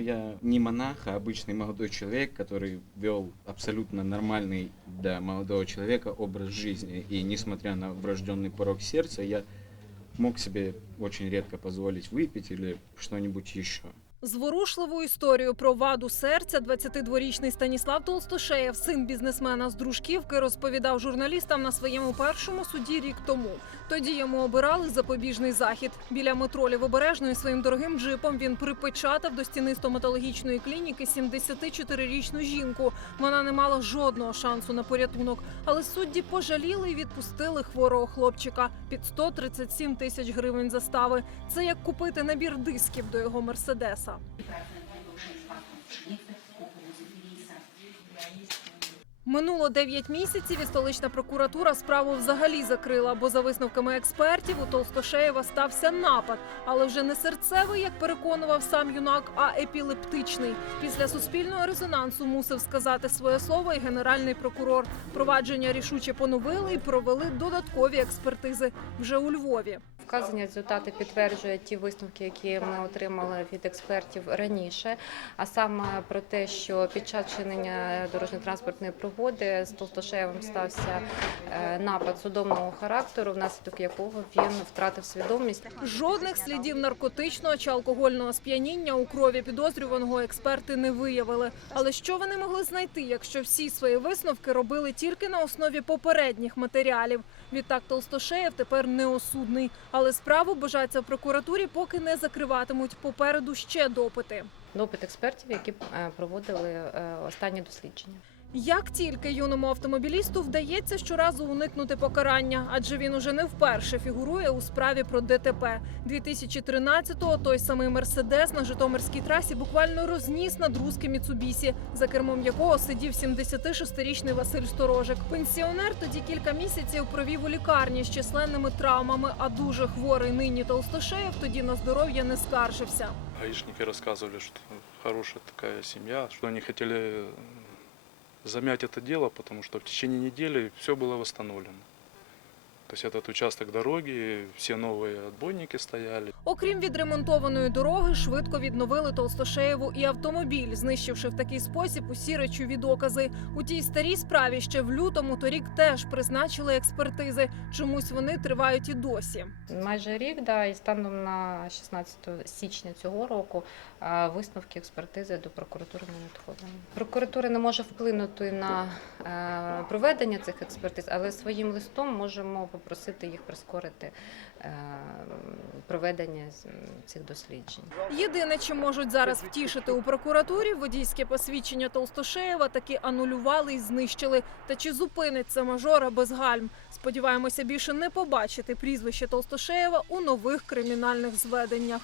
Я не монах, а обычный молодой человек, который вел абсолютно нормальный для молодого человека образ жизни. И несмотря на врожденный порог сердца, я мог себе очень редко позволить выпить или что-нибудь еще. Зворушливу історію про ваду серця 22-річний Станіслав Толстошеєв, син бізнесмена з Дружківки, розповідав журналістам на своєму першому суді рік тому. Тоді йому обирали запобіжний захід. Біля метро Лівобережної своїм дорогим джипом він припечатав до стіни стоматологічної клініки 74-річну жінку. Вона не мала жодного шансу на порятунок, але судді пожаліли і відпустили хворого хлопчика під 137 тисяч гривень застави. Це як купити набір дисків до його мерседеса. Минуло 9 місяців і столична прокуратура справу взагалі закрила, бо за висновками експертів у Толстошеєва стався напад, але вже не серцевий, як переконував сам юнак, а епілептичний. Після суспільного резонансу мусив сказати своє слово і генеральний прокурор. Провадження рішуче поновили і провели додаткові експертизи вже у Львові. Вказані результати підтверджують ті висновки, які ми отримали від експертів раніше, а саме про те, що під час чинення дорожньо-транспортної пригоди з Толстошеєвим стався е, напад судомного характеру, внаслідок якого він втратив свідомість. Жодних слідів наркотичного чи алкогольного сп'яніння у крові підозрюваного експерти не виявили. Але що вони могли знайти, якщо всі свої висновки робили тільки на основі попередніх матеріалів? Відтак Толстошеєв тепер неосудний, але справу бажається в прокуратурі поки не закриватимуть. Попереду ще допити. Допит експертів, які е, проводили е, останні дослідження. Як тільки юному автомобілісту вдається щоразу уникнути покарання, адже він уже не вперше фігурує у справі про ДТП. 2013-го той самий мерседес на Житомирській трасі буквально розніс над руське Міцубісі, за кермом якого сидів 76-річний Василь Сторожик. Пенсіонер тоді кілька місяців провів у лікарні з численними травмами. А дуже хворий нині Толстошеєв тоді на здоров'я не скаржився. Гаишники рассказывали, что хорошая такая семья, что они хотели э, замять это дело, потому что в течение недели все было восстановлено. То есть этот участок дороги, все новые отбойники стояли. Окрім відремонтованої дороги, швидко відновили Толстошеєву і автомобіль, знищивши в такий спосіб усі речові докази. У тій старій справі ще в лютому торік теж призначили експертизи. Чомусь вони тривають і досі. Майже рік, да, і станом на 16 січня цього року висновки експертизи до прокуратури не надходили. Прокуратура не може вплинути на е, проведення цих експертиз, але своїм листом можемо попросити їх прискорити е, проведення цих досліджень. Єдине, чим можуть зараз втішити у прокуратурі, водійське посвідчення Толстошеєва таки анулювали і знищили. Та чи зупиниться мажора без гальм? Сподіваємося більше не побачити прізвище Толстошеєва у нових кримінальних зведеннях.